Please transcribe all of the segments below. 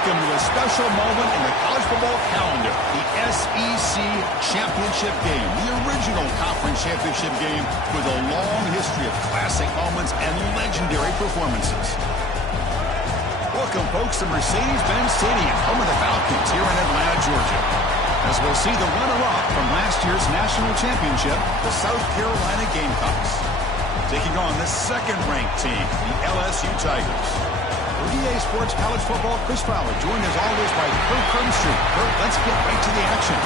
Welcome to a special moment in the college football calendar, the SEC Championship Game, the original conference championship game with a long history of classic moments and legendary performances. Welcome, folks, to Mercedes-Benz Stadium, home of the Falcons here in Atlanta, Georgia, as we'll see the runner-up from last year's national championship, the South Carolina Gamecocks, taking on the second-ranked team, the LSU Tigers. For EA Sports College Football, Chris Fowler, joined as always by Kurt Crumbstreet. Kurt, let's get right to the action.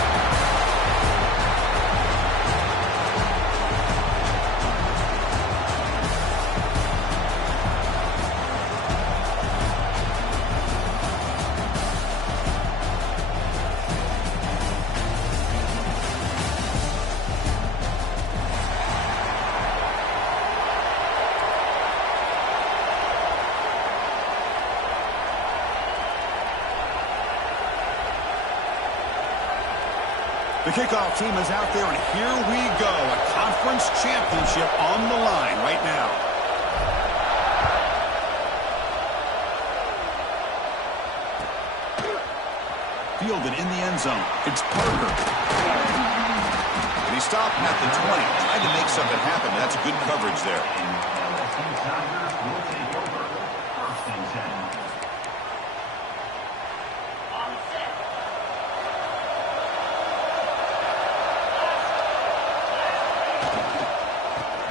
The kickoff team is out there, and here we go. A conference championship on the line right now. Fielded in the end zone. It's Parker. And he stopped at the 20. Tried to make something happen. That's good coverage there.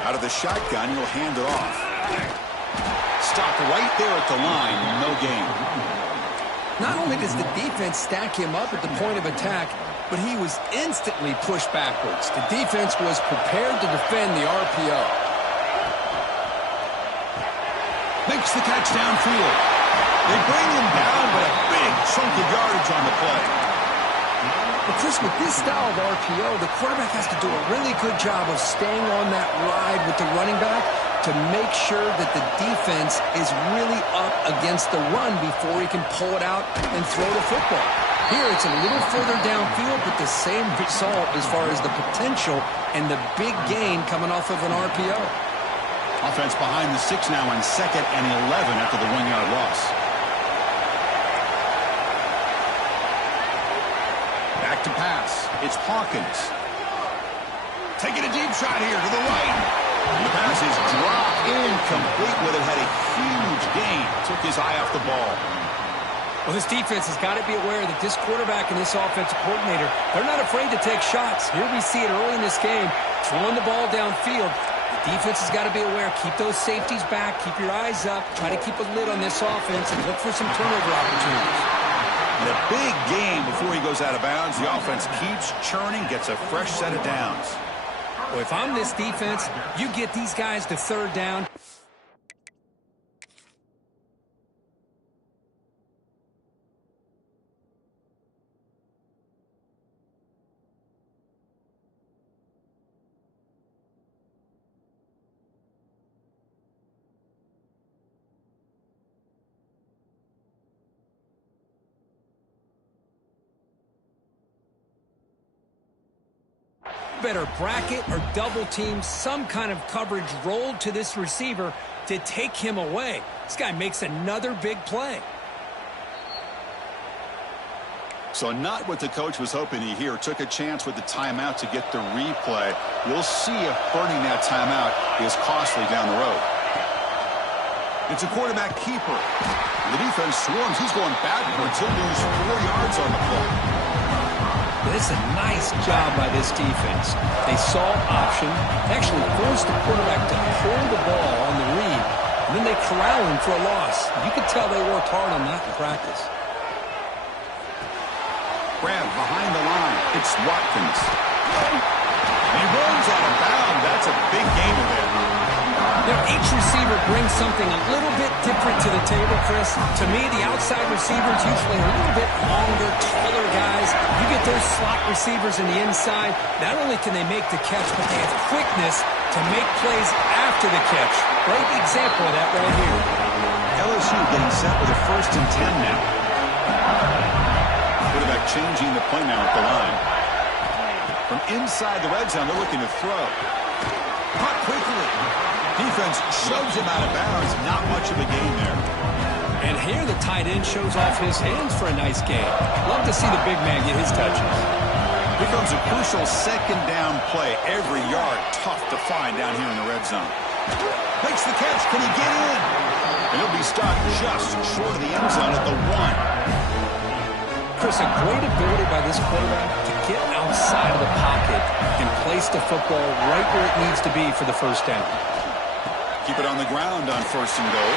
Out of the shotgun, he'll hand it off. Stopped right there at the line. No gain. Not only does the defense stack him up at the point of attack, but he was instantly pushed backwards. The defense was prepared to defend the RPO. Makes the catch downfield. They bring him down, but a big chunk of yardage on the play. But Chris, with this style of RPO, the quarterback has to do a really good job of staying on that ride with the running back to make sure that the defense is really up against the run before he can pull it out and throw the football. Here, it's a little further downfield, but the same result as far as the potential and the big gain coming off of an RPO. Offense behind the 6 now on 2nd and 11 after the 1-yard loss. Back to pass. It's Hawkins. Taking a deep shot here to the right. The pass is dropped incomplete, but it had a huge gain. Took his eye off the ball. Well, this defense has got to be aware that this quarterback and this offensive coordinator, they're not afraid to take shots. Here we see it early in this game, throwing the ball downfield. The defense has got to be aware. Keep those safeties back. Keep your eyes up. Try to keep a lid on this offense and look for some turnover opportunities. And a big game before he goes out of bounds. The offense keeps churning, gets a fresh set of downs. Well, if I'm this defense, you get these guys to third down. Better bracket or double team, some kind of coverage rolled to this receiver to take him away. This guy makes another big play. So not what the coach was hoping to hear. Took a chance with the timeout to get the replay. We'll see if burning that timeout is costly down the road. It's a quarterback keeper. The defense swarms. He's going backwards. He'll lose 4 yards on the play. This is a nice job by this defense. They saw option, actually forced the quarterback to hold the ball on the read, and then they corral him for a loss. You could tell they worked hard on that in practice. Grab behind the line. It's Watkins. He runs out of bounds. That's a big gain there. Now, each receiver brings something a little bit different to the table, Chris. To me, the outside receivers usually are a little bit longer, taller guys. You get those slot receivers in the inside. Not only can they make the catch, but they have quickness to make plays after the catch. Great example of that right here. LSU getting set with a 1st and 10 now. Quarterback changing the play now at the line. From inside the red zone, they're looking to throw. Caught quickly. Defense shoves him out of bounds. Not much of a gain there. And here the tight end shows off his hands for a nice gain. Love to see the big man get his touches. Here comes a crucial second down play. Every yard tough to find down here in the red zone. Makes the catch. Can he get in? And he'll be stopped just short of the end zone at the 1. Chris, a great ability by this quarterback to get outside of the pocket and place the football right where it needs to be for the first down. Keep it on the ground on 1st and goal.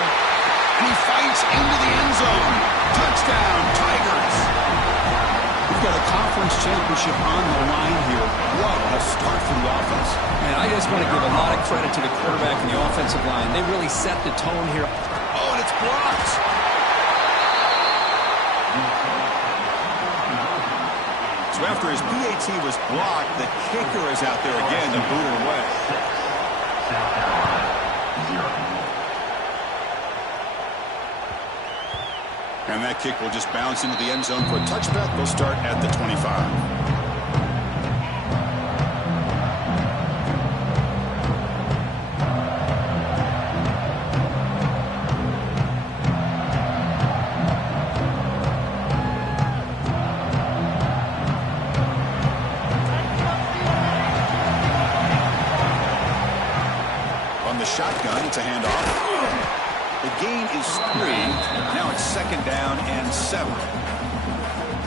And he fights into the end zone. Touchdown, Tigers. We've got a conference championship on the line here. What a start for the offense. Man, I just want to give a lot of credit to the quarterback and the offensive line. They really set the tone here. Oh, and it's blocked. So after his PAT was blocked, the kicker is out there again to boot it away. And that kick will just bounce into the end zone for a touchback. They'll start at the 25. Shotgun, it's a handoff. The gain is 3. Now it's 2nd down and 7.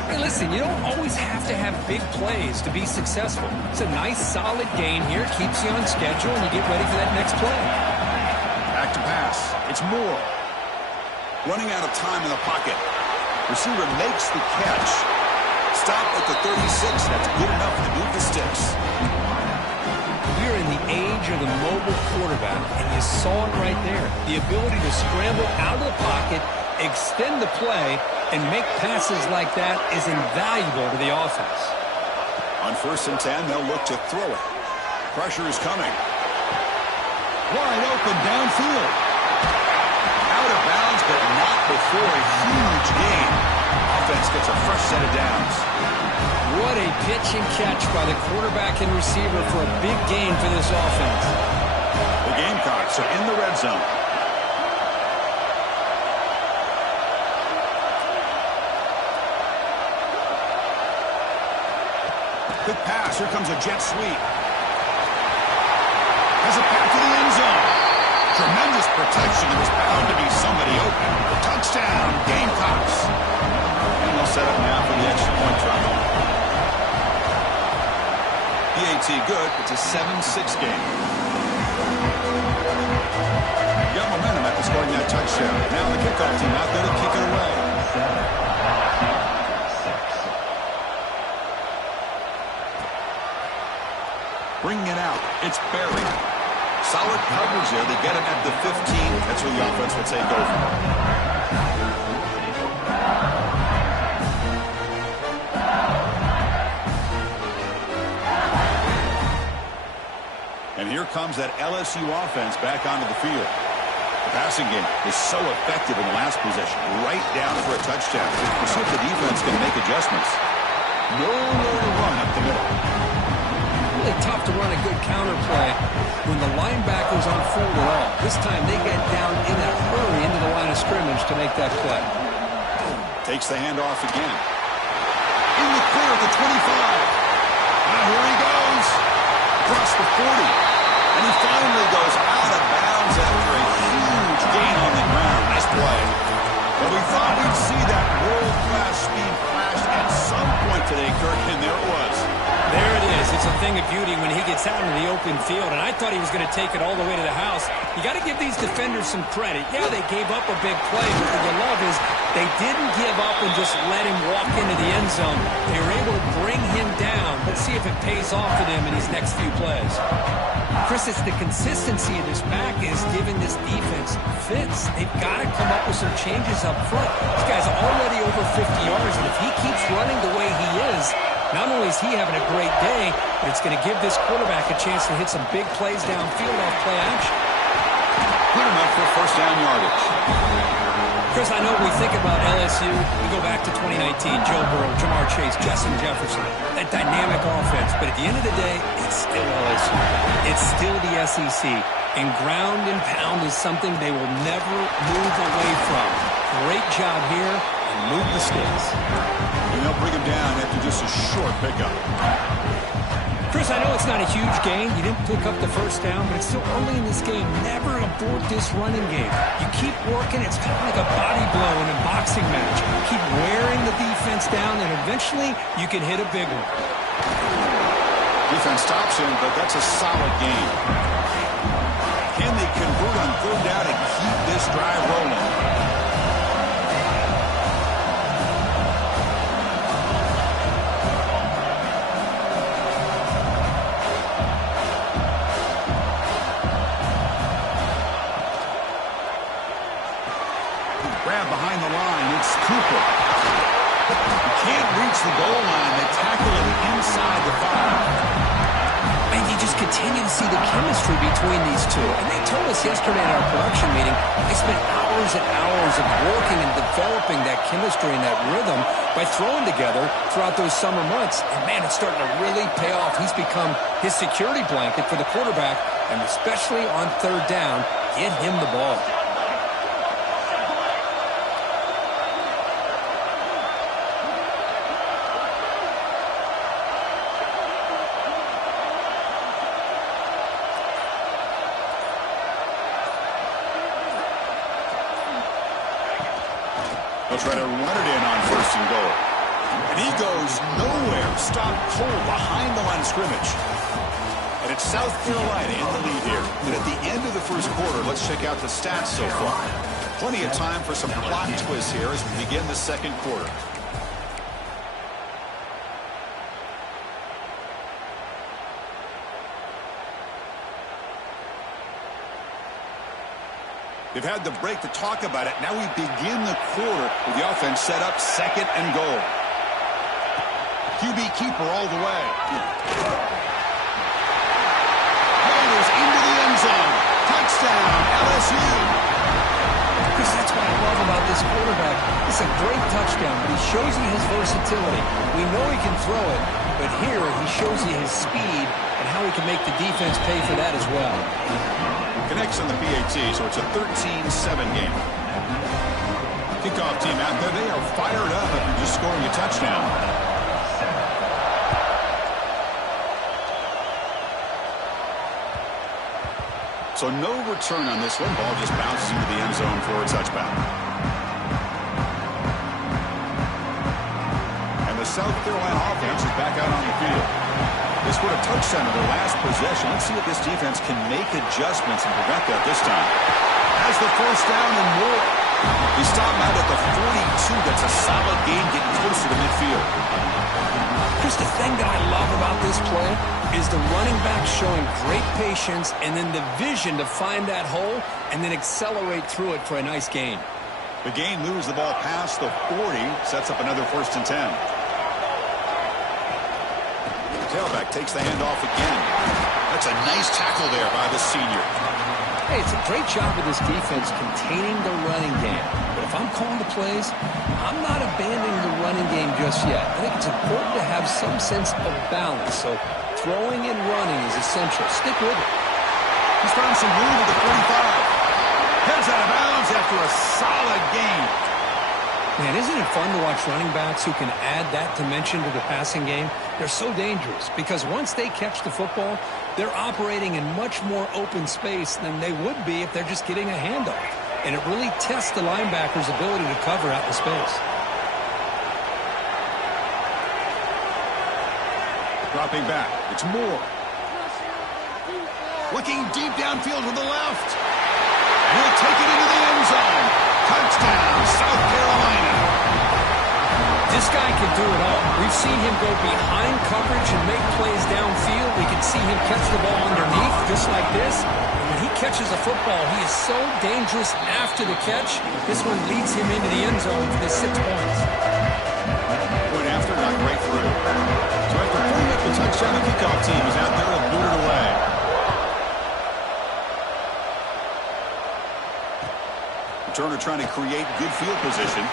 Hey, listen, you don't always have to have big plays to be successful. It's a nice, solid gain here. Keeps you on schedule, and you get ready for that next play. Back to pass. It's Moore. Running out of time in the pocket. Receiver makes the catch. Stop at the 36. That's good enough to move the sticks. We're in the age of the mobile quarterback, and you saw it right there. The ability to scramble out of the pocket, extend the play, and make passes like that is invaluable to the offense. On 1st and 10, they'll look to throw it. Pressure is coming. Wide open downfield. Out of bounds, but not before a huge gain. Offense gets a fresh set of downs. What a pitch and catch by the quarterback and receiver for a big gain for this offense. The Gamecocks are in the red zone. Quick pass. Here comes a jet sweep. Has a path to the end zone. Tremendous protection. There was bound to be somebody open. Touchdown, Gamecocks. And they'll set up now for the extra point try. PAT good. It's a 7-6 game. Got momentum after scoring that touchdown. Now the kickoff team out there to kick it away. Bringing it out. It's Barry. Solid coverage there. They get him at the 15. That's where the offense will take over. And here comes that LSU offense back onto the field. The passing game was so effective in the last possession. Right down for a touchdown. We'll see if the defense can make adjustments. Nowhere to run up the middle. Really tough to run a good counter play when the linebacker's on fold at all. This time they get down in a hurry into the line of scrimmage to make that play. Takes the handoff again. In the clear at the 25. Now here he goes. Across the 40. And he finally goes out of bounds after a huge gain on the ground. Nice play. Well, we thought we'd see that world-class speed flash at some point today, Kirk, and there it was. There it is. It's a thing of beauty when he gets out in the open field, and I thought he was going to take it all the way to the house. You got to give these defenders some credit. Yeah, they gave up a big play, but what you love is they didn't give up and just let him walk into the end zone. They were able to bring him down. Let's see if it pays off for them in these next few plays. Chris, it's the consistency of this back is giving this defense fits. They've got to come up with some changes up front. This guy's already over 50 yards, and if he keeps running the way he is, not only is he having a great day, but it's going to give this quarterback a chance to hit some big plays downfield off play action. Good enough for first down yardage. Chris, I know we think about LSU. We go back to 2019, Joe Burrow, Jamar Chase, Justin Jefferson, that dynamic offense. But at the end of the day, it's still LSU. It's still the SEC. And ground and pound is something they will never move away from. Great job here, and move the sticks. And they'll bring him down after just a short pickup. Chris, I know it's not a huge gain. You didn't pick up the first down, but it's still early in this game. Never abort this running game. You keep working. It's kind of like a body blow in a boxing match. Keep wearing the defense down, and eventually you can hit a big one. Defense stops him, but that's a solid game. Can they convert on third down and keep this drive rolling? Behind the line, it's Cooper. He can't reach the goal line. They tackle him inside the 5. And you just continue to see the chemistry between these two. And they told us yesterday in our production meeting, they spent hours and hours of working and developing that chemistry and that rhythm by throwing together throughout those summer months. And, man, it's starting to really pay off. He's become his security blanket for the quarterback, and especially on third down, get him the ball. They'll try to run it in on first and goal. And he goes nowhere. Stopped cold behind the line of scrimmage. And it's South Carolina in the lead here. And at the end of the first quarter, let's check out the stats so far. Plenty of time for some plot twists here as we begin the second quarter. They've had the break to talk about it. Now we begin the quarter with the offense set up second and goal. QB keeper all the way. Rolls into the end zone. Touchdown, LSU. Chris, that's what I love about this quarterback. It's a great touchdown, but he shows you his versatility. We know he can throw it, but here he shows you his speed and how he can make the defense pay for that as well. Connects on the PAT, so it's a 13-7 game. Kickoff team out there, they are fired up after just scoring a touchdown. So no return on this one. Ball just bounces into the end zone for a touchback. And the South Carolina offense is back out on the field. They scored a touchdown in their last possession. Let's see if this defense can make adjustments and prevent that this time. Has the first down and more. He stopped out at the 42. That's a solid game getting closer to midfield. Chris, the thing that I love about this play is the running back showing great patience and then the vision to find that hole and then accelerate through it for a nice gain. The gain moves the ball past the 40, sets up another 1st and 10. Tailback takes the handoff again. That's a nice tackle there by the senior. Hey, it's a great job of this defense containing the running game. But if I'm calling the plays, I'm not abandoning the running game just yet. I think it's important to have some sense of balance. So throwing and running is essential. Stick with it. He's found some room at the 45. Heads out of bounds after a solid game. Man, isn't it fun to watch running backs who can add that dimension to the passing game? They're so dangerous because once they catch the football, they're operating in much more open space than they would be if they're just getting a handoff. And it really tests the linebacker's ability to cover out the space. Dropping back. It's Moore. Looking deep downfield to the left. And he'll take it into the end zone. Touchdown, South Carolina. This guy can do it all. We've seen him go behind coverage and make plays downfield. We can see him catch the ball underneath just like this. And when he catches a football, he is so dangerous after the catch. This one leads him into the end zone for the 6 points. Point after, not right through. So after putting up the touchdown, the kickoff team is out there to boot it away. Turner trying to create good field position.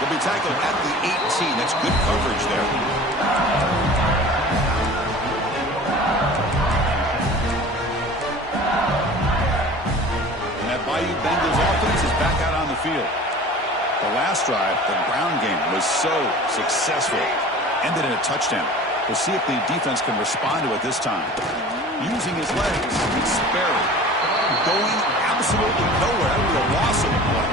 He'll be tackled at the 18. That's good coverage there. And that Bayou Bengals offense is back out on the field. The last drive, the ground game, was so successful. Ended in a touchdown. We'll see if the defense can respond to it this time. Using his legs, it's Sperry. Going absolutely nowhere. That'll be a loss of the play.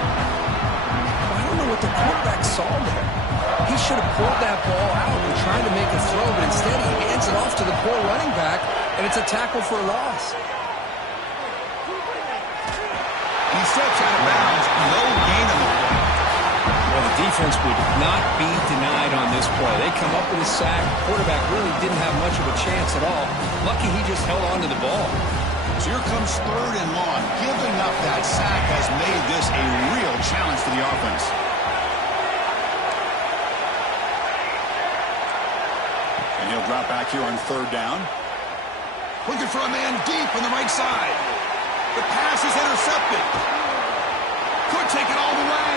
I don't know what the quarterback saw there. He should have pulled that ball out and tried to make a throw, but instead he hands it off to the poor running back, and it's a tackle for a loss. He steps out of bounds. No gain on the play. Well, the defense would not be denied on this play. They come up with a sack. Quarterback really didn't have much of a chance at all. Lucky he just held on to the ball. So here comes 3rd and long. Giving up that sack has made this a real challenge for the offense. And he'll drop back here on 3rd down. Looking for a man deep on the right side. The pass is intercepted. Could take it all the way.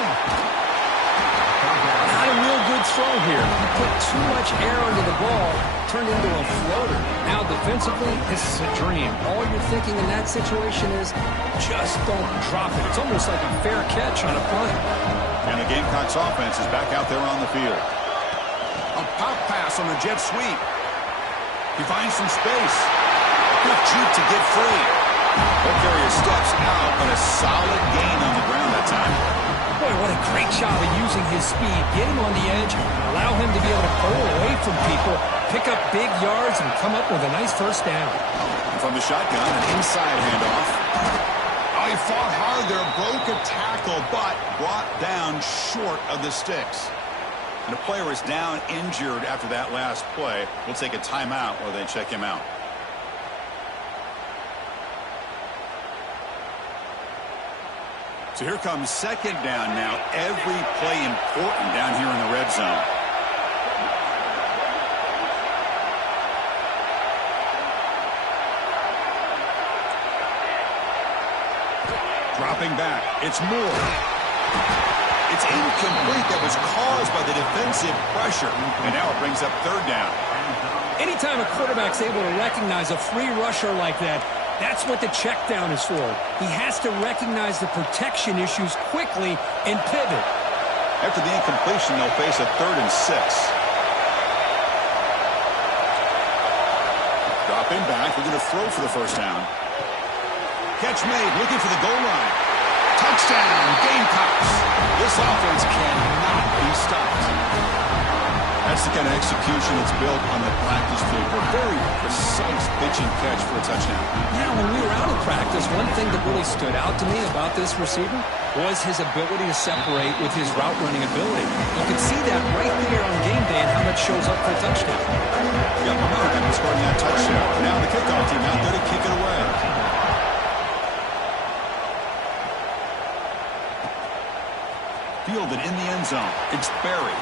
Not a real good throw here. He put too much air under the ball, turned into a floater. Now defensively, this is a dream. All you're thinking in that situation is just don't drop it. It's almost like a fair catch on a punt. And the Gamecocks offense is back out there on the field. A pop pass on the jet sweep. He finds some space. Enough juke to get free. Ball carrier steps out, but a solid gain on the ground that time. Boy, what a great job of using his speed. Get him on the edge, allow him to be able to pull away from people, pick up big yards, and come up with a nice 1st down. And from the shotgun, an inside handoff. Oh, he fought hard there, broke a tackle, but brought down short of the sticks. And the player is down injured after that last play. We'll take a timeout while they check him out. So here comes 2nd down now. Every play important down here in the red zone. Dropping back. It's Moore. It's incomplete. That was caused by the defensive pressure. And now it brings up 3rd down. Anytime a quarterback's able to recognize a free rusher like that, that's what the check down is for. He has to recognize the protection issues quickly and pivot. After the incompletion, they'll face a 3rd and 6. Dropping back. They're going to throw for the 1st down. Catch made. Looking for the goal line. Touchdown, Gamecocks. This offense cannot be stopped. That's the kind of execution that's built on the practice field for a very precise pitch and catch for a touchdown. Now, when we were out of practice, one thing that really stood out to me about this receiver was his ability to separate with his route running ability. You can see that right there on game day and how much shows up for a touchdown. Yep, I'm scoring that touchdown. Now the kickoff team out there to kick it away. Fielded in the end zone. It's Berry.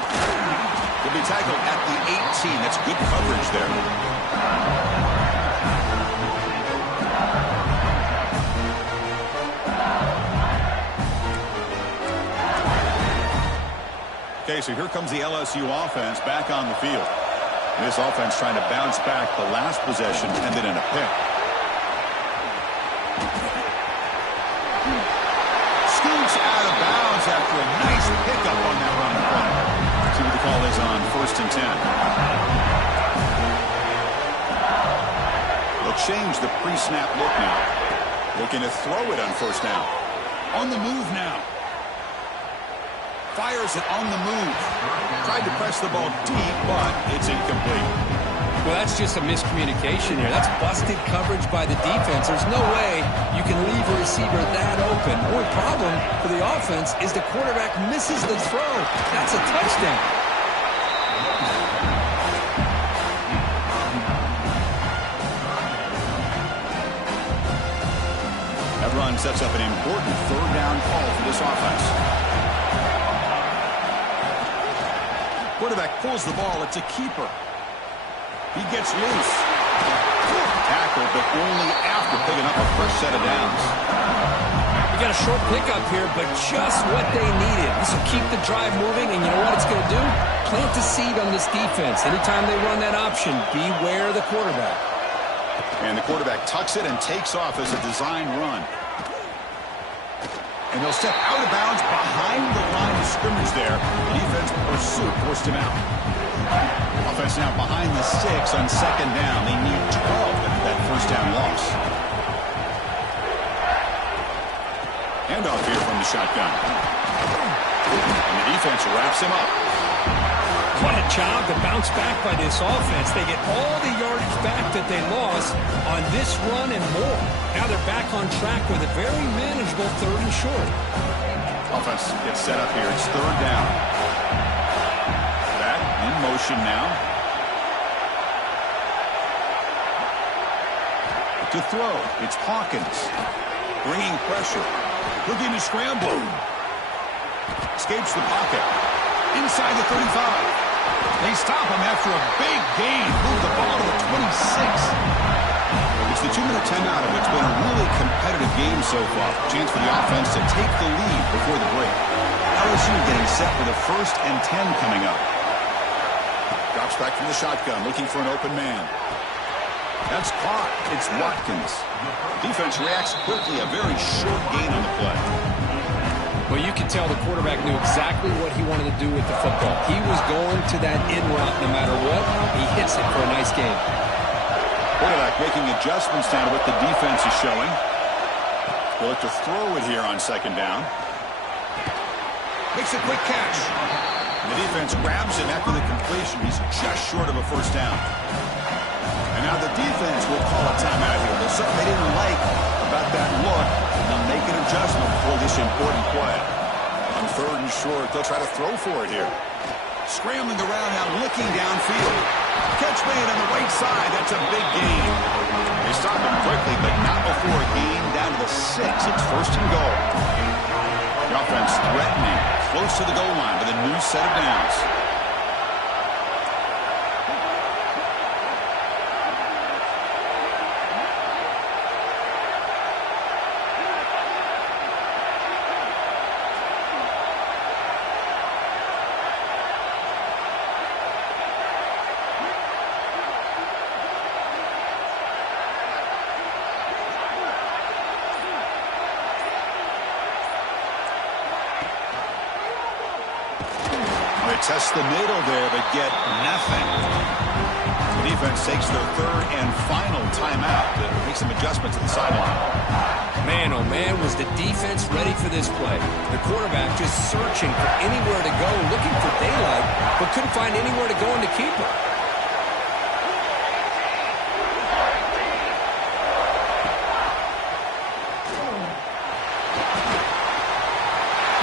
He'll be tackled at the 18. That's good coverage there. Okay, so here comes the LSU offense back on the field. This offense trying to bounce back. The last possession ended in a pick. Scoots out of bounds after a nice pickup on that run play. See what the call is on 1st and 10. They'll change the pre-snap look now. Looking to throw it on 1st down. On the move now. Fires it on the move. Tried to press the ball deep, but it's incomplete. Well, that's just a miscommunication here. That's busted coverage by the defense. There's no way you can leave a receiver that open. The only problem for the offense is the quarterback misses the throw. That's a touchdown. That run sets up an important 3rd down call for this offense. Quarterback pulls the ball. It's a keeper. He gets loose. Tackle, but only after picking up a fresh set of downs. You got a short pickup here, but just what they needed. This will keep the drive moving, and you know what it's going to do? Plant the seed on this defense. Anytime they run that option, beware the quarterback. And the quarterback tucks it and takes off as a design run. And he'll step out of bounds behind the line of scrimmage there. The defense pursuit forced him out. Offense now behind the 6 on second down. They need 12 after that first down loss. Handoff here from the shotgun. And the defense wraps him up. What a job to bounce back by this offense. They get all the yardage back that they lost on this run and more. Now they're back on track with a very manageable 3rd and short. Offense gets set up here. It's 3rd down. Back in motion now. To throw, it's Hawkins. Bringing pressure. Looking to scramble. Escapes the pocket. Inside the 35. They stop him after a big gain. Move the ball to the 26. It's the 2-minute timeout of what's been a really competitive game so far. Chance for the offense to take the lead before the break. LSU getting set for the 1st and 10 coming up. Drops back from the shotgun, looking for an open man. That's caught. It's Watkins. Defense reacts quickly. A very short gain on the play. Well, you can tell the quarterback knew exactly what he wanted to do with the football. He was going to that in route no matter what. He hits it for a nice game. Quarterback making adjustments now to what the defense is showing. He'll look to throw it here on second down. Makes a quick catch. The defense grabs him after the completion. He's just short of a first down. And now the defense will call a timeout here. There's something they didn't like about that look. And they'll make an adjustment for this important play. On 3rd and short, they'll try to throw for it here. Scrambling around now, looking downfield. Catch made on the right side. That's a big gain. They stop him quickly, but not before a gain down to the 6. It's 1st and goal. The offense threatening, close to the goal line with a new set of downs. Test the middle there, but get nothing. The defense takes their 3rd and final timeout to make some adjustments at the sideline. Man, oh man, was the defense ready for this play. The quarterback just searching for anywhere to go, looking for daylight, but couldn't find anywhere to go in the keeper.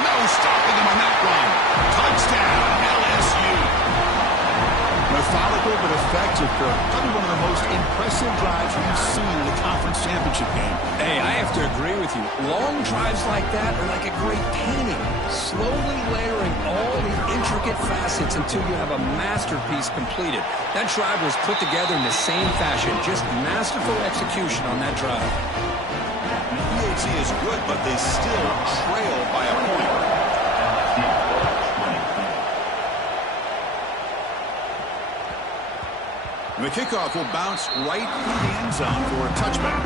No stopping him on that run. Touchdown. Methodical but effective, Kirk. Probably one of the most impressive drives we've seen in the conference championship game. Hey, I have to agree with you. Long drives like that are like a great painting. Slowly layering all the intricate facets until you have a masterpiece completed. That drive was put together in the same fashion. Just masterful execution on that drive. PAT is good, but they still trail by a point. The kickoff will bounce right through the end zone for a touchback.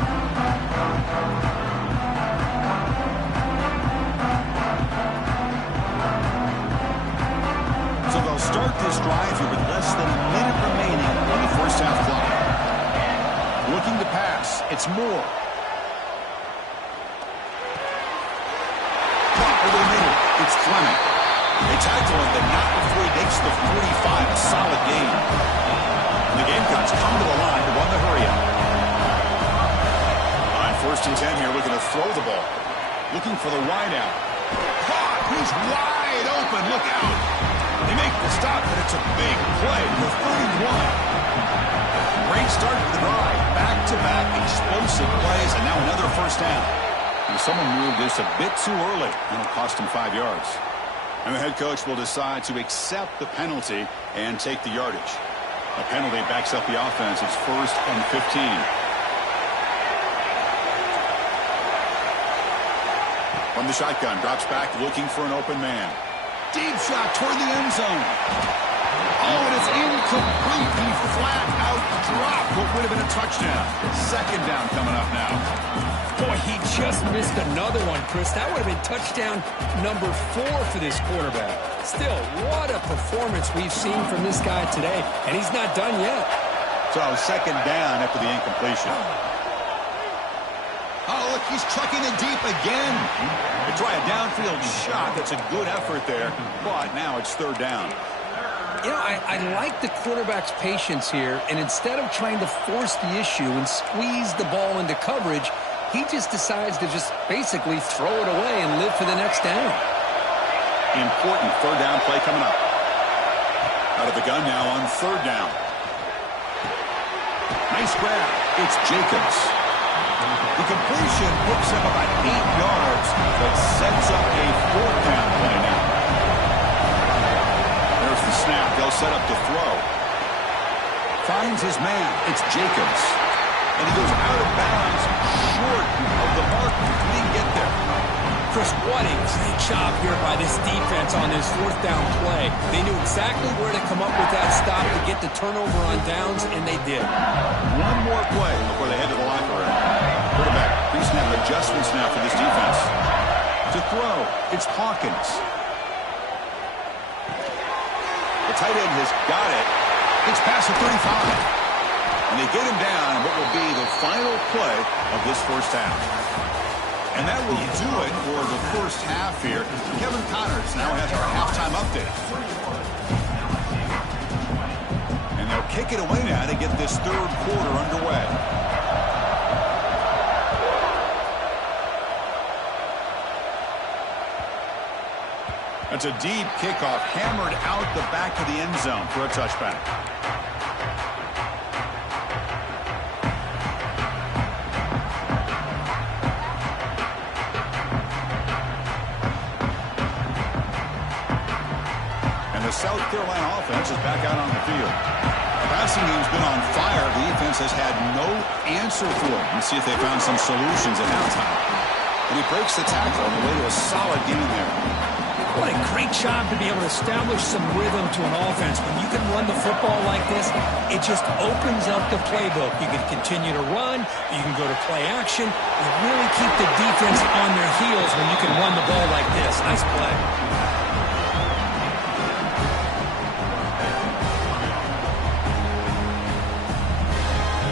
So they'll start this drive here with less than a minute remaining on the first half clock. Looking to pass. It's Moore. Clock over the middle. It's Fleming. They tackle him, but not before he makes the 45. A solid gain. The Gamecocks come to the line to run the hurry-up. On 1st and 10 here, looking to throw the ball. Looking for the wideout. Caught! He's wide open. Look out. They make the stop, but it's a big play for 31. Great start to the drive. Back-to-back explosive plays, and now another first down. And someone moved this a bit too early, and it'll cost him 5 yards. And the head coach will decide to accept the penalty and take the yardage. A penalty backs up the offense. It's 1st and 15. From the shotgun, drops back, looking for an open man. Deep shot toward the end zone. Oh, and it's incomplete. He flat out dropped what would have been a touchdown. Second down coming up now. Boy, he just missed another one, Chris. That would have been touchdown number 4 for this quarterback. Still, what a performance we've seen from this guy today, and he's not done yet. So, second down after the incompletion. Oh, look, he's chucking it deep again. They try a downfield shot. That's a good effort there, but now it's third down. You know, I like the quarterback's patience here, and instead of trying to force the issue and squeeze the ball into coverage, he just decides to just basically throw it away and live for the next down. Important third down play coming up. Out of the gun now on third down. Nice grab. It's Jacobs. The completion picks up about 8 yards, but sets up a fourth down play now. There's the snap. They'll set up to throw. Finds his man. It's Jacobs. And he goes out of bounds, short of the mark. He didn't get there. Chris, what a great job here by this defense on this fourth down play. They knew exactly where to come up with that stop to get the turnover on downs, and they did. One more play before they head to the locker room. Quarterback, pre-snap adjustments now for this defense. To throw, it's Hawkins. The tight end has got it. It's past the 35. And they get him down in what will be the final play of this first half. And that will do it for the first half here. Kevin Connors now has our halftime update. And they'll kick it away now to get this third quarter underway. That's a deep kickoff, hammered out the back of the end zone for a touchback. South Carolina offense is back out on the field. The passing game's been on fire. The defense has had no answer for it. Let's see if they found some solutions at halftime. And he breaks the tackle on the way to a solid game there. What a great job to be able to establish some rhythm to an offense. When you can run the football like this, it just opens up the playbook. You can continue to run. You can go to play action. You really keep the defense on their heels when you can run the ball like this. Nice play.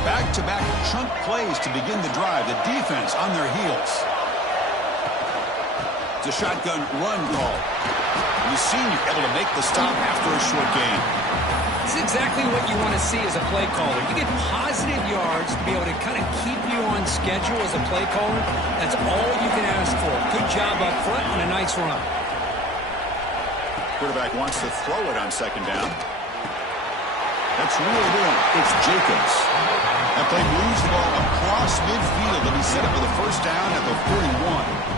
Back-to-back chunk plays to begin the drive. The defense on their heels. It's a shotgun run call. The senior able to make the stop after a short gain. This is exactly what you want to see as a play caller. You get positive yards to be able to kind of keep you on schedule as a play caller. That's all you can ask for. Good job up front and a nice run. Quarterback wants to throw it on second down. That's reeled in. It's Jacobs. That play moves the ball across midfield, and he's set up for the first down at the 41.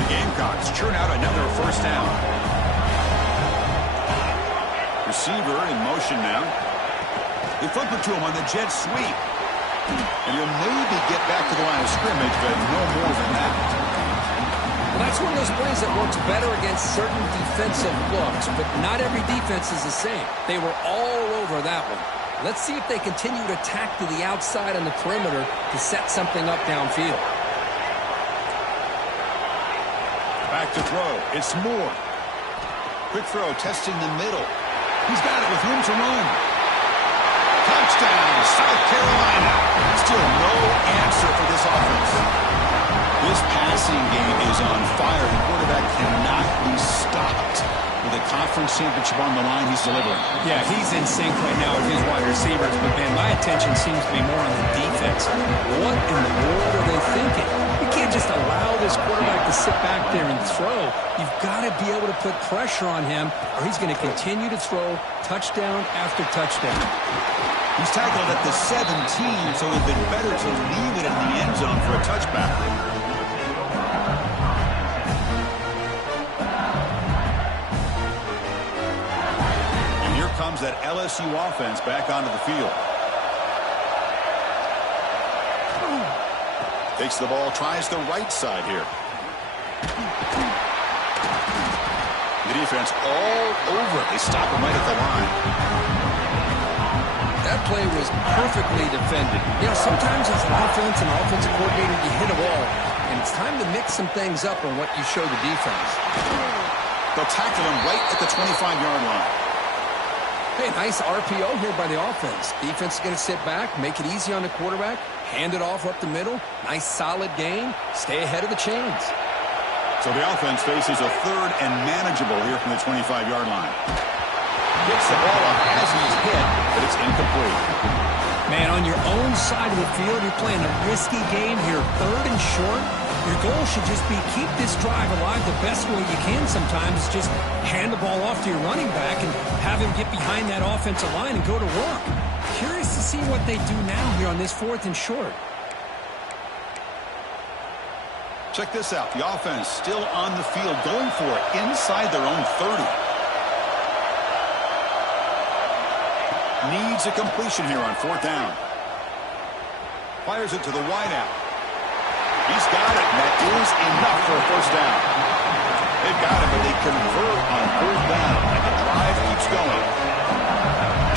The Gamecocks churn out another first down. Receiver in motion now. They flip it to him on the jet sweep. And he'll maybe get back to the line of scrimmage, but no more than that. Well, that's one of those plays that works better against certain defensive looks, but not every defense is the same. They were all over that one. Let's see if they continue to tack to the outside on the perimeter to set something up downfield. Back to throw. It's Moore. Quick throw, testing the middle. He's got it with room to run. Touchdown, South Carolina. Still no answer for this offense. This passing game is on fire. The quarterback cannot be stopped. With a conference championship on the line, he's delivering. Yeah, he's in sync right now with his wide receivers, but man, my attention seems to be more on the defense. What in the world are they thinking? You can't just allow this quarterback to sit back there and throw. You've got to be able to put pressure on him, or he's going to continue to throw touchdown after touchdown. He's tackled at the 17, so it would have been better to leave it in the end zone for a touchback. Comes that LSU offense back onto the field. Takes the ball, tries the right side here. The defense all over it. They stop him right at the line. That play was perfectly defended. You know, sometimes as an offensive coordinator, you hit a wall, and it's time to mix some things up on what you show the defense. They'll tackle him right at the 25-yard line. Hey, nice RPO here by the offense. Defense is going to sit back, make it easy on the quarterback, hand it off up the middle. Nice, solid gain. Stay ahead of the chains. So the offense faces a third and manageable here from the 25-yard line. Gets the ball up as he's hit, but it's incomplete. Man, on your own side of the field, you're playing a risky game here. Third and short. Your goal should just be keep this drive alive the best way you can sometimes. Just hand the ball off to your running back and have him get behind that offensive line and go to work. Curious to see what they do now here on this 4th and short. Check this out. The offense still on the field, going for it inside their own 30. Needs a completion here on 4th down. Fires it to the wideout. He's got it. That is enough for a 1st down. They've got it, but they convert on 4th down. And the drive keeps going.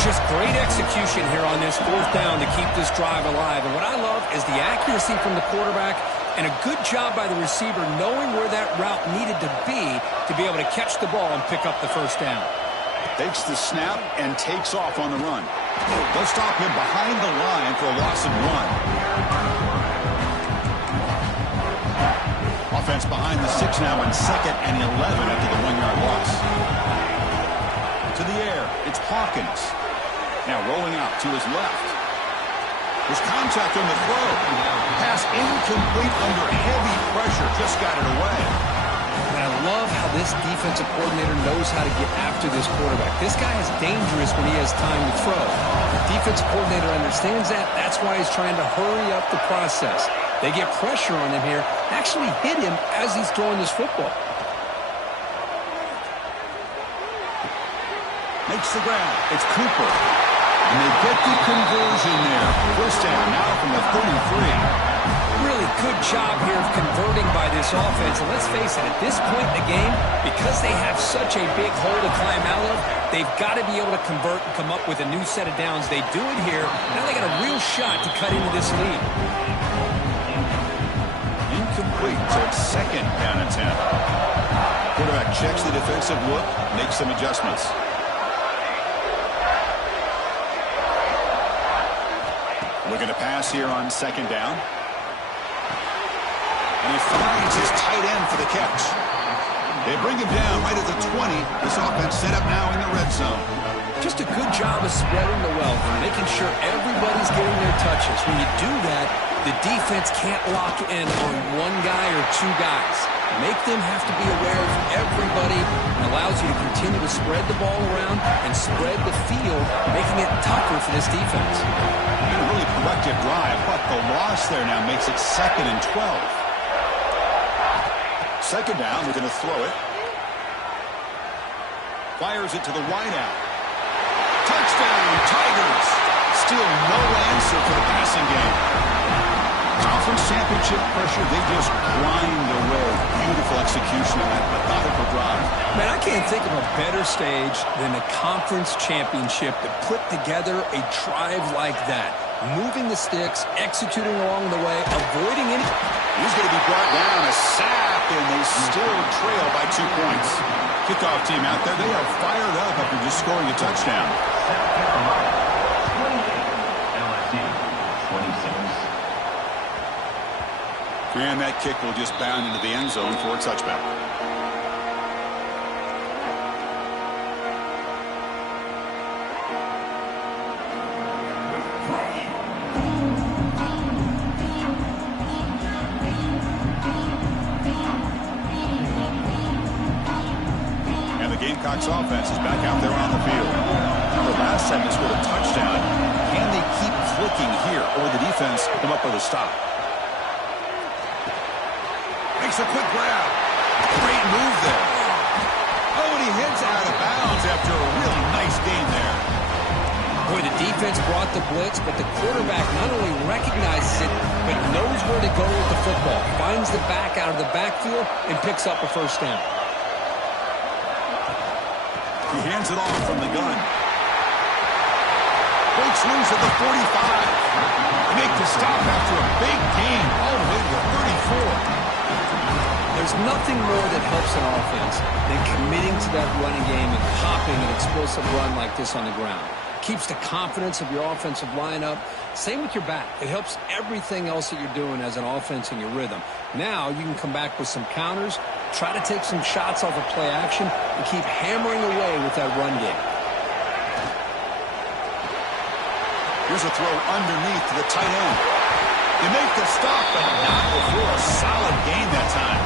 Just great execution here on this 4th down to keep this drive alive. And what I love is the accuracy from the quarterback and a good job by the receiver knowing where that route needed to be able to catch the ball and pick up the 1st down. Takes the snap and takes off on the run. They'll stop him behind the line for a loss of 1. Offense behind the 6 now on 2nd and 11 after the 1-yard loss. To the air, it's Hawkins. Now rolling out to his left. There's contact on the throw. Pass incomplete under heavy pressure. Just got it away. And I love how this defensive coordinator knows how to get after this quarterback. This guy is dangerous when he has time to throw. The defensive coordinator understands that. That's why he's trying to hurry up the process. They get pressure on him here, actually hit him as he's throwing this football. Makes the grab. It's Cooper. And they get the conversion there. 1st down now from the 33. Really good job here of converting by this offense. And let's face it, at this point in the game, because they have such a big hole to climb out of, they've got to be able to convert and come up with a new set of downs. They do it here. Now they got a real shot to cut into this lead. Incomplete, so it's 2nd down and 10. Quarterback checks the defensive look, makes some adjustments. Looking to pass here on 2nd down. And he finds his tight end for the catch. They bring him down right at the 20. This offense set up now in the red zone. Just a good job of spreading the wealth and making sure everybody's getting their touches. When you do that, the defense can't lock in on one guy or 2 guys. Make them have to be aware of everybody and allows you to continue to spread the ball around and spread the field, making it tougher for this defense. A really productive drive, but the loss there now makes it 2nd and 12. 2nd down, they're going to throw it. Fires it to the wideout. Touchdown, Tigers! Still no answer for the passing game. Conference championship pressure, they just grind away. Beautiful execution of that methodical drive. Man, I can't think of a better stage than a conference championship to put together a drive like that. Moving the sticks, executing along the way, avoiding any... He's going to be brought down, a sack, and they still trail by 2 points. Kickoff team out there, they are fired up after just scoring a touchdown. LSU, 26. And that kick will just bound into the end zone for a touchback. And the Gamecocks offense is back out there on the field. The last time they scored a touchdown. Can they keep clicking here, or the defense come up with a stop? Makes a quick grab. Great move there. Oh, and he hits out of bounds after a really nice gain there. Boy, the defense brought the blitz, but the quarterback not only recognizes it, but knows where to go with the football. Finds the back out of the backfield and picks up a 1st down. He hands it off from the gun. Breaks loose at the 45. They make the stop after a big gain all the way to the 34. There's nothing more that helps an offense than committing to that running game and popping an explosive run like this on the ground. Keeps the confidence of your offensive lineup. Same with your back. It helps everything else that you're doing as an offense in your rhythm. Now you can come back with some counters, try to take some shots off of play action, and keep hammering away with that run game. Here's a throw underneath to the tight end. They make the stop, but not before a solid gain that time.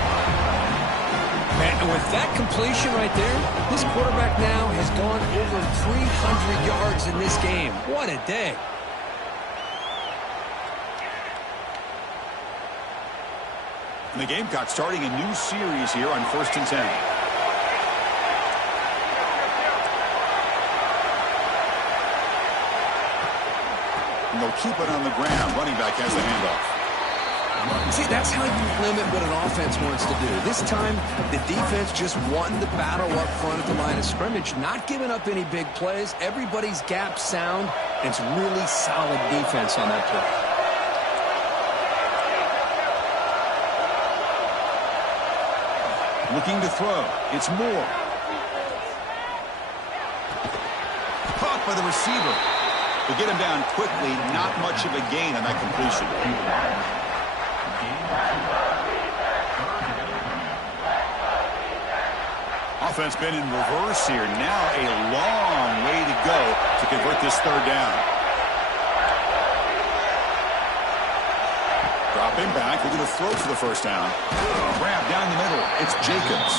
And with that completion right there, this quarterback now has gone over 300 yards in this game. What a day. And the Gamecocks starting a new series here on 1st and 10. And they'll keep it on the ground. Running back has the handoff. See, that's how you limit what an offense wants to do. This time, the defense just won the battle up front at the line of scrimmage, not giving up any big plays. Everybody's gap sound, and it's really solid defense on that play. Looking to throw. It's Moore. Caught by the receiver. To get him down quickly, not much of a gain on that completion. Offense been in reverse here. Now a long way to go to convert this 3rd down. Dropping back. We're going to throw for the 1st down. Grab down the middle. It's Jacobs.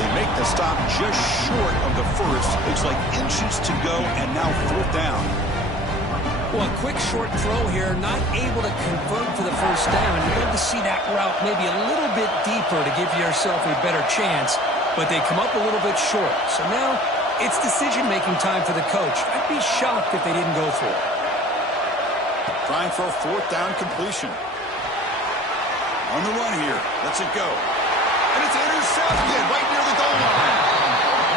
They make the stop just short of the first. Looks like inches to go, and now 4th down. Well, a quick short throw here, not able to convert for the 1st down. You'd love to see that route maybe a little bit deeper to give yourself a better chance, but they come up a little bit short. So now it's decision-making time for the coach. I'd be shocked if they didn't go for it. Trying for a 4th down completion. On the run here. Lets it go. And it's intercepted right near the goal line.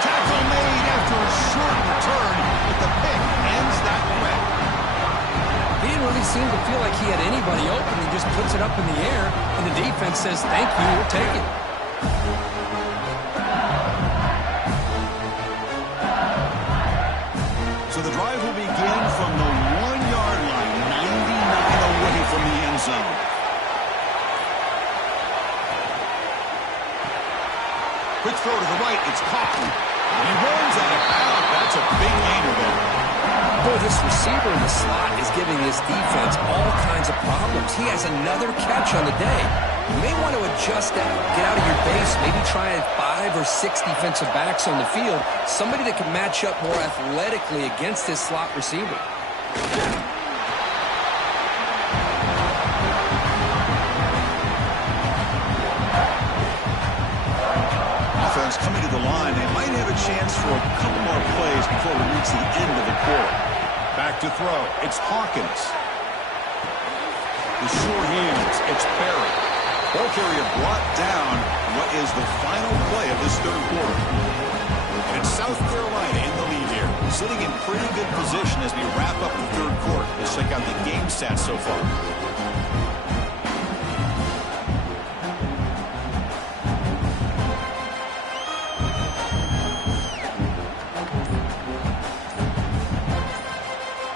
Tackle made after a short return, but the pick ends that threat. He didn't really seem to feel like he had anybody open. He just puts it up in the air, and the defense says, thank you, we'll take it. So the drive will begin from the 1-yard line, 99 away from the end zone. Quick throw to the right, it's caught. And he runs out of bounds. That's a big gainer there. Boy, this receiver in the slot is giving his defense all kinds of problems. He has another catch on the day. You may want to adjust that, get out of your base, maybe try 5 or 6 defensive backs on the field, somebody that can match up more athletically against this slot receiver. Offense coming to the line. They might have a chance for a couple more plays before we reach the end of the quarter. Back to throw. It's Hawkins. The short hands. It's Perry. Ball carrier brought down what is the final play of this 3rd quarter. And it's South Carolina in the lead here. Sitting in pretty good position as we wrap up the 3rd quarter. Let's check out the game stats so far.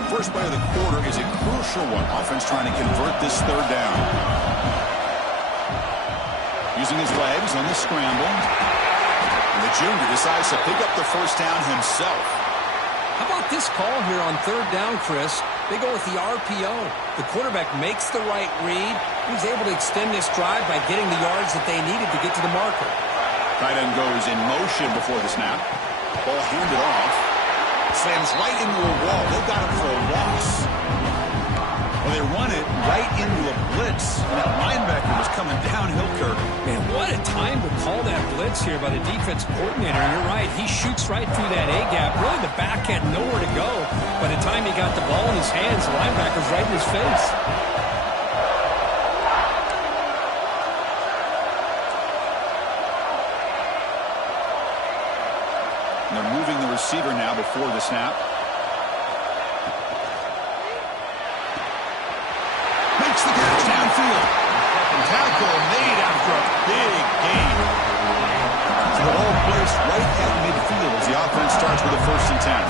First play of the quarter is a crucial one. Offense trying to convert this 3rd down. Using his legs on the scramble. And the junior decides to pick up the 1st down himself. How about this call here on 3rd down, Chris? They go with the RPO. The quarterback makes the right read. He's able to extend this drive by getting the yards that they needed to get to the marker. Tight end goes in motion before the snap. Ball handed off. Slams right into a wall. They've got him for a loss. Well, they run it right into a blitz. And that linebacker was coming downhill, Kirk. Man, what a time to call that blitz here by the defense coordinator. You're right. He shoots right through that A-gap. Really, the back had nowhere to go. By the time he got the ball in his hands, the linebacker's right in his face. And they're moving the receiver now before the snap. Makes the catch downfield. Tackle made after a big gain. So the ball placed right at midfield as the offense starts with a 1st and 10.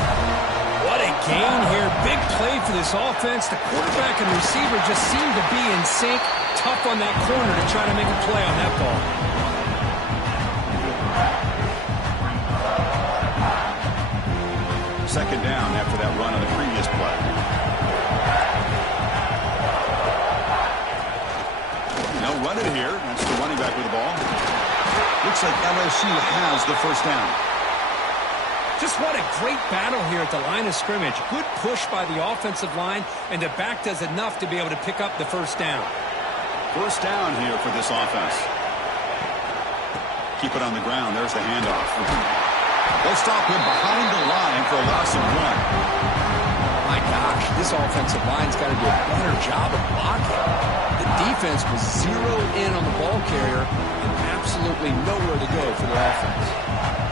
What a gain here. Big play for this offense. The quarterback and receiver just seem to be in sync. Tough on that corner to try to make a play on that ball. 2nd down after that run on the previous play. Now run it here. That's the running back with the ball. Looks like LSU has the 1st down. Just what a great battle here at the line of scrimmage. Good push by the offensive line, and the back does enough to be able to pick up the 1st down. 1st down here for this offense. Keep it on the ground. There's the handoff. They'll stop him behind the line for a loss of 1. My gosh, this offensive line's got to do a better job of blocking. The defense was zeroed in on the ball carrier and absolutely nowhere to go for the offense.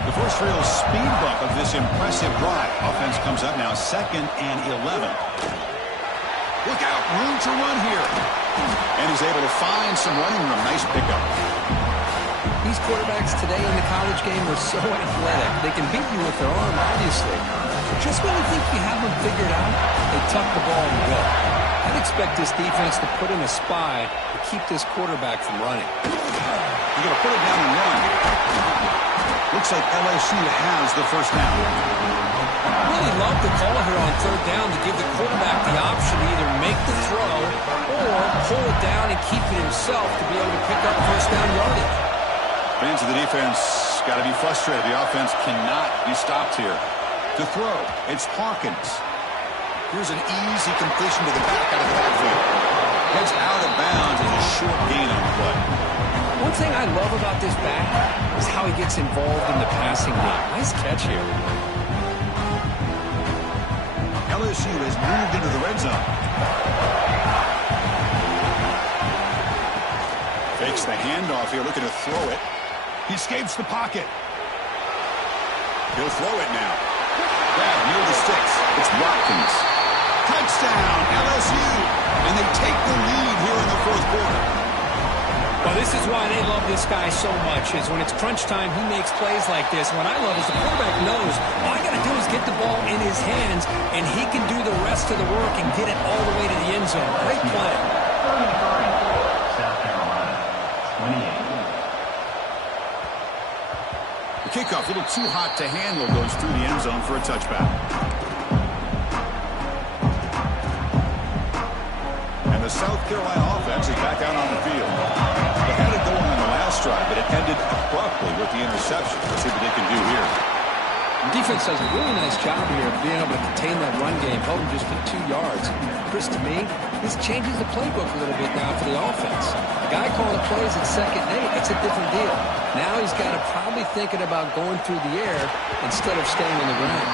The first real speed bump of this impressive drive. Offense comes up now 2nd and 11. Look out, room to run here. And he's able to find some running room. Nice pickup. These quarterbacks today in the college game are so athletic. They can beat you with their arm, obviously. But just when you think you have them figured out, they tuck the ball and go. I'd expect this defense to put in a spy to keep this quarterback from running. You're going to put it down and run. Looks like LSU has the 1st down. Really love the call here on 3rd down to give the quarterback the option to either make the throw or pull it down and keep it himself to be able to pick up 1st down yardage. Fans of the defense got to be frustrated. The offense cannot be stopped here. To throw, it's Hawkins. Here's an easy completion to the back out of the backfield. Heads out of bounds as a short gain on the play. One thing I love about this back is how he gets involved in the passing game. Nice catch here. LSU has moved into the red zone. Fakes the handoff here, looking to throw it. He escapes the pocket. He'll throw it now. Grab near the sticks. It's Watkins. Touchdown, LSU. And they take the lead here in the 4th quarter. Well, this is why they love this guy so much, is when it's crunch time, he makes plays like this. What I love is the quarterback knows all I got to do is get the ball in his hands, and he can do the rest of the work and get it all the way to the end zone. Great play. South Carolina, 28. The kickoff, a little too hot to handle, goes through the end zone for a touchback. And the South Carolina offense is back out on the field. They had it going on the last drive, but it ended abruptly with the interception. Let's see what they can do here. The defense does a really nice job here of being able to contain that run game, held him just for 2 yards. Chris, to me, this changes the playbook a little bit now for the offense. The guy calling the plays at 2nd and 8, it's a different deal. Now he's got to probably thinking about going through the air instead of staying on the ground.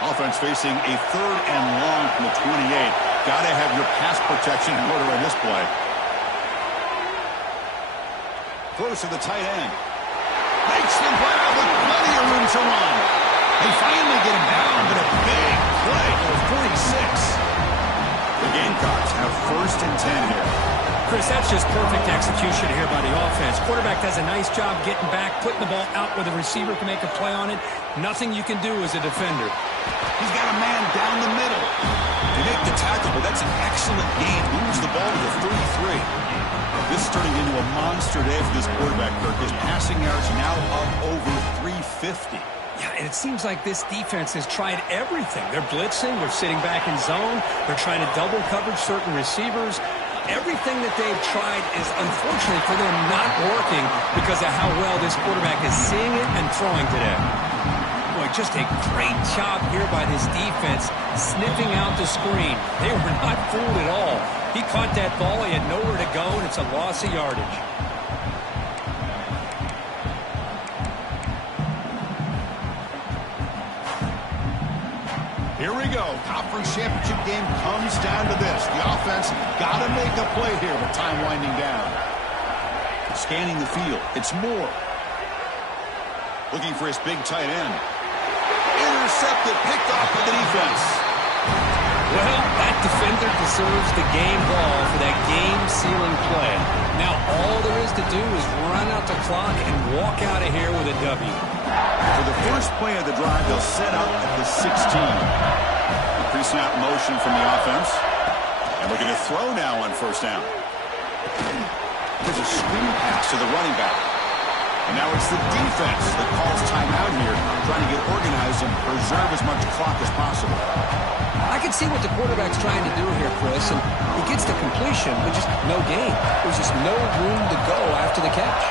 Offense facing a 3rd and long from the 28. Got to have your pass protection in order on this play. Close to the tight end. Makes the grab with plenty of room to run. They finally get him down, but a big play for 46. The Gamecocks have 1st and 10 here. Chris, that's just perfect execution here by the offense. Quarterback does a nice job getting back, putting the ball out where the receiver can make a play on it. Nothing you can do as a defender. He's got a man down the middle. They make the tackle, but that's an excellent gain. Moves the ball to the 33. This is turning into a monster day for this quarterback, Kirk. His passing yards now up over 350. Yeah, and it seems like this defense has tried everything. They're blitzing, they're sitting back in zone, they're trying to double coverage certain receivers. Everything that they've tried is, unfortunately for them, not working because of how well this quarterback is seeing it and throwing today. Boy, just a great job here by this defense, sniffing out the screen. They were not fooled at all. He caught that ball, he had nowhere to go, and it's a loss of yardage. Here we go. Conference championship game comes down to this. The offense got to make a play here with time winding down. Scanning the field. It's Moore. Looking for his big tight end. Intercepted, picked off by the defense. Well, that defender deserves the game ball for that game-sealing play. Now all there is to do is run out the clock and walk out of here with a W. For the first play of the drive, they'll set out at the 16. Pre-snap motion from the offense. And looking to throw now on first down. There's a screen pass to the running back. And now it's the defense that calls timeout here, trying to get organized and preserve as much clock as possible. I can see what the quarterback's trying to do here, Chris, and he gets the completion, but just no gain. There's just no room to go after the catch.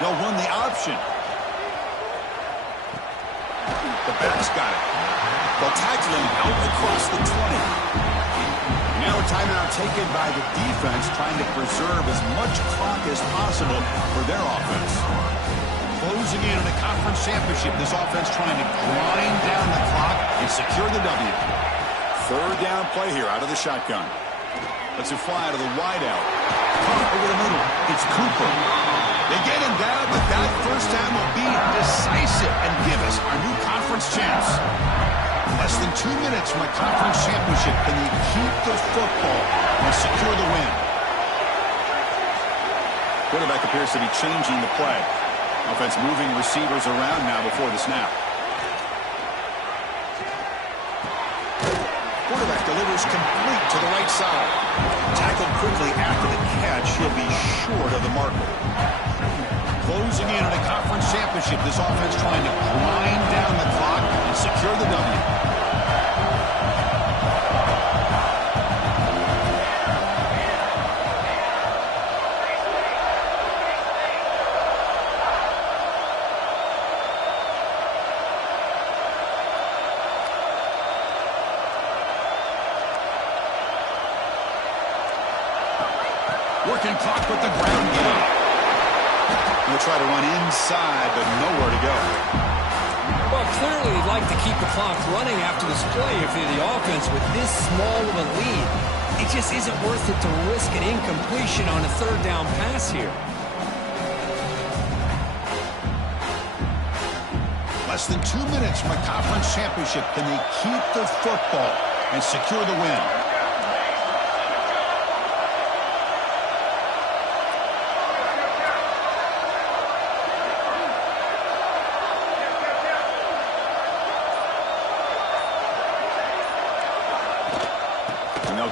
They'll run the option. The back's got it. They'll tackle him out across the 20. Now a timeout taken by the defense, trying to preserve as much clock as possible for their offense. Closing in on a conference championship, this offense trying to grind down the clock and secure the W. Third down play here out of the shotgun. Let's it fly out of the wideout. Caught over the middle. It's Cooper. They get him down, but that first down will be decisive and give us our new conference chance. Less than 2 minutes from a conference championship. Can they keep the football and secure the win? Quarterback appears to be changing the play. Offense moving receivers around now before the snap. Quarterback delivers complete to the right side. Tackled quickly after the catch. He'll be short of the marker. Closing in on a conference championship. This offense trying to grind down the clock and secure the W. Working clock with the ground game. We'll try to run inside, but nowhere to go. Well, clearly he'd like to keep the clock running after this play if you're the offense with this small of a lead. It just isn't worth it to risk an incompletion on a third down pass here. Less than 2 minutes from a conference championship. Can they keep the football and secure the win?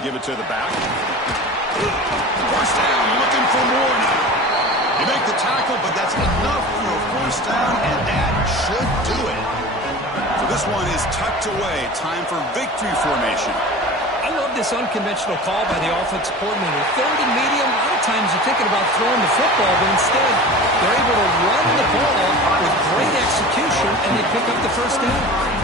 Give it to the back. First down, looking for more now. You make the tackle, but that's enough for a first down, and that should do it. So this one is tucked away. Time for victory formation. I love this unconventional call by the offensive coordinator. Third and medium, a lot of times you're thinking about throwing the football, but instead they're able to run the ball with great execution, and they pick up the first down.